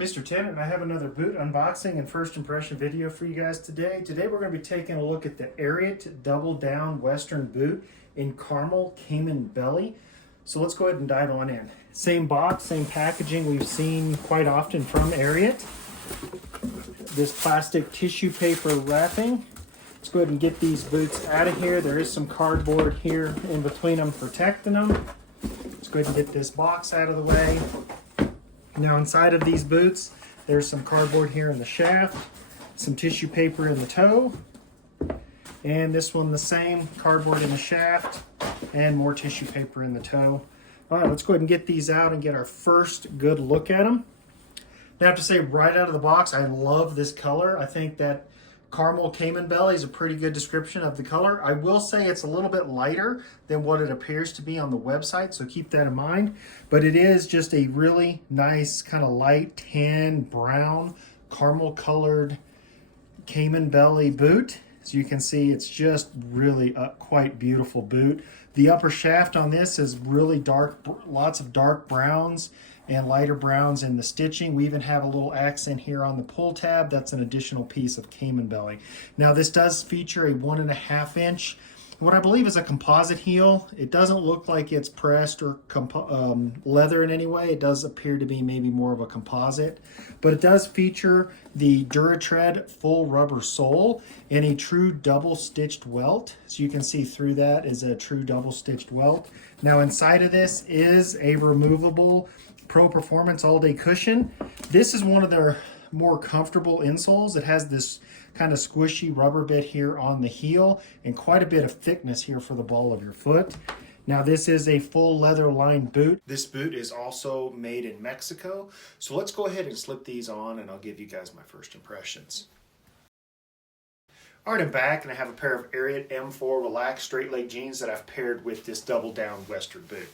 Mr. Tennant, and I have another boot unboxing and first impression video for you guys today. Today we're going to be taking a look at the Ariat Double Down Western boot in caramel Cayman belly. So let's go ahead and dive on in. Same box, same packaging we've seen quite often from Ariat. This plastic tissue paper wrapping. Let's go ahead and get these boots out of here. There is some cardboard here in between them protecting them. Let's go ahead and get this box out of the way. Now inside of these boots, there's some cardboard here in the shaft, some tissue paper in the toe, and this one the same, cardboard in the shaft, and more tissue paper in the toe. All right, let's go ahead and get these out and get our first good look at them. Now I have to say right out of the box, I love this color. I think that caramel Cayman belly is a pretty good description of the color. I will say it's a little bit lighter than what it appears to be on the website, so keep that in mind. But it is just a really nice kind of light tan brown caramel colored Cayman belly boot. As you can see, it's just really a quite beautiful boot. The upper shaft on this is really dark, lots of dark browns and lighter browns in the stitching. We even have a little accent here on the pull tab. That's an additional piece of Cayman belly. Now this does feature a 1.5 inch, what I believe is a composite heel. It doesn't look like it's pressed or leather in any way. It does appear to be maybe more of a composite, but it does feature the DuraTread full rubber sole and a true double stitched welt. So you can see through that is a true double stitched welt. Now inside of this is a removable Pro Performance all-day cushion. This is one of their more comfortable insoles. It has this kind of squishy rubber bit here on the heel and quite a bit of thickness here for the ball of your foot. Now this is a full leather lined boot. This boot is also made in Mexico. So let's go ahead and slip these on and I'll give you guys my first impressions. All right, I'm back and I have a pair of Ariat M4 relaxed straight leg jeans that I've paired with this double down Western boot.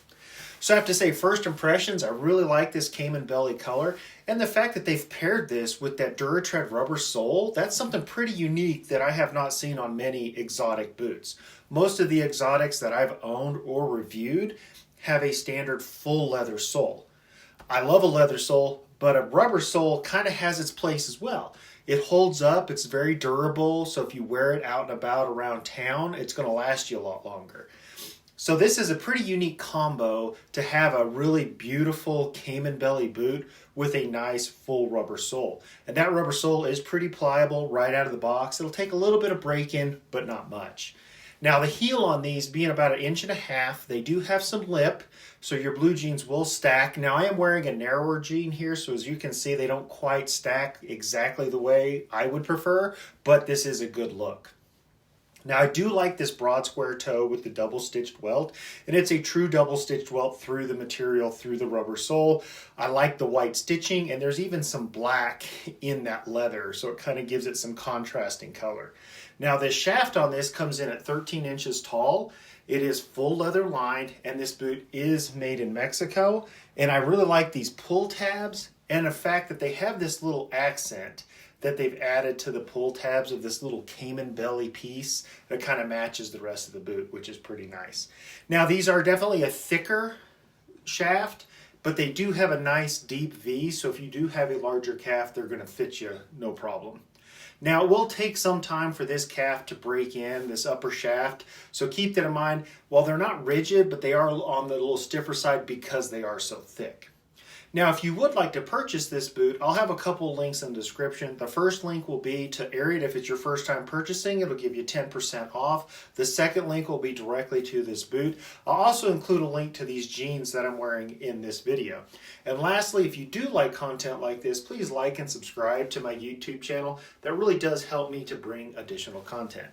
So I have to say, first impressions, I really like this Cayman belly color, and the fact that they've paired this with that DuraTread rubber sole, that's something pretty unique that I have not seen on many exotic boots. Most of the exotics that I've owned or reviewed have a standard full leather sole. I love a leather sole, but a rubber sole kind of has its place as well. It holds up, it's very durable, so if you wear it out and about around town, it's going to last you a lot longer. So this is a pretty unique combo to have a really beautiful Cayman belly boot with a nice full rubber sole. And that rubber sole is pretty pliable right out of the box. It'll take a little bit of break-in, but not much. Now the heel on these being about 1.5 inches, they do have some lip, so your blue jeans will stack. Now I am wearing a narrower jean here, so as you can see, they don't quite stack exactly the way I would prefer, but this is a good look. Now I do like this broad square toe with the double stitched welt, and it's a true double stitched welt through the material, through the rubber sole. I like the white stitching, and there's even some black in that leather, so it kind of gives it some contrasting color. Now this shaft on this comes in at 13 inches tall. It is full leather lined, and this boot is made in Mexico, and I really like these pull tabs and the fact that they have this little accent that they've added to the pull tabs of this little Cayman belly piece that kind of matches the rest of the boot, which is pretty nice. Now these are definitely a thicker shaft, but they do have a nice deep V, so if you do have a larger calf, they're going to fit you no problem. Now it will take some time for this calf to break in, this upper shaft, so keep that in mind. While they're not rigid, but they are on the little stiffer side because they are so thick. Now, if you would like to purchase this boot, I'll have a couple links in the description. The first link will be to Ariat. If it's your first time purchasing, it'll give you 10% off. The second link will be directly to this boot. I'll also include a link to these jeans that I'm wearing in this video. And lastly, if you do like content like this, please like and subscribe to my YouTube channel. That really does help me to bring additional content.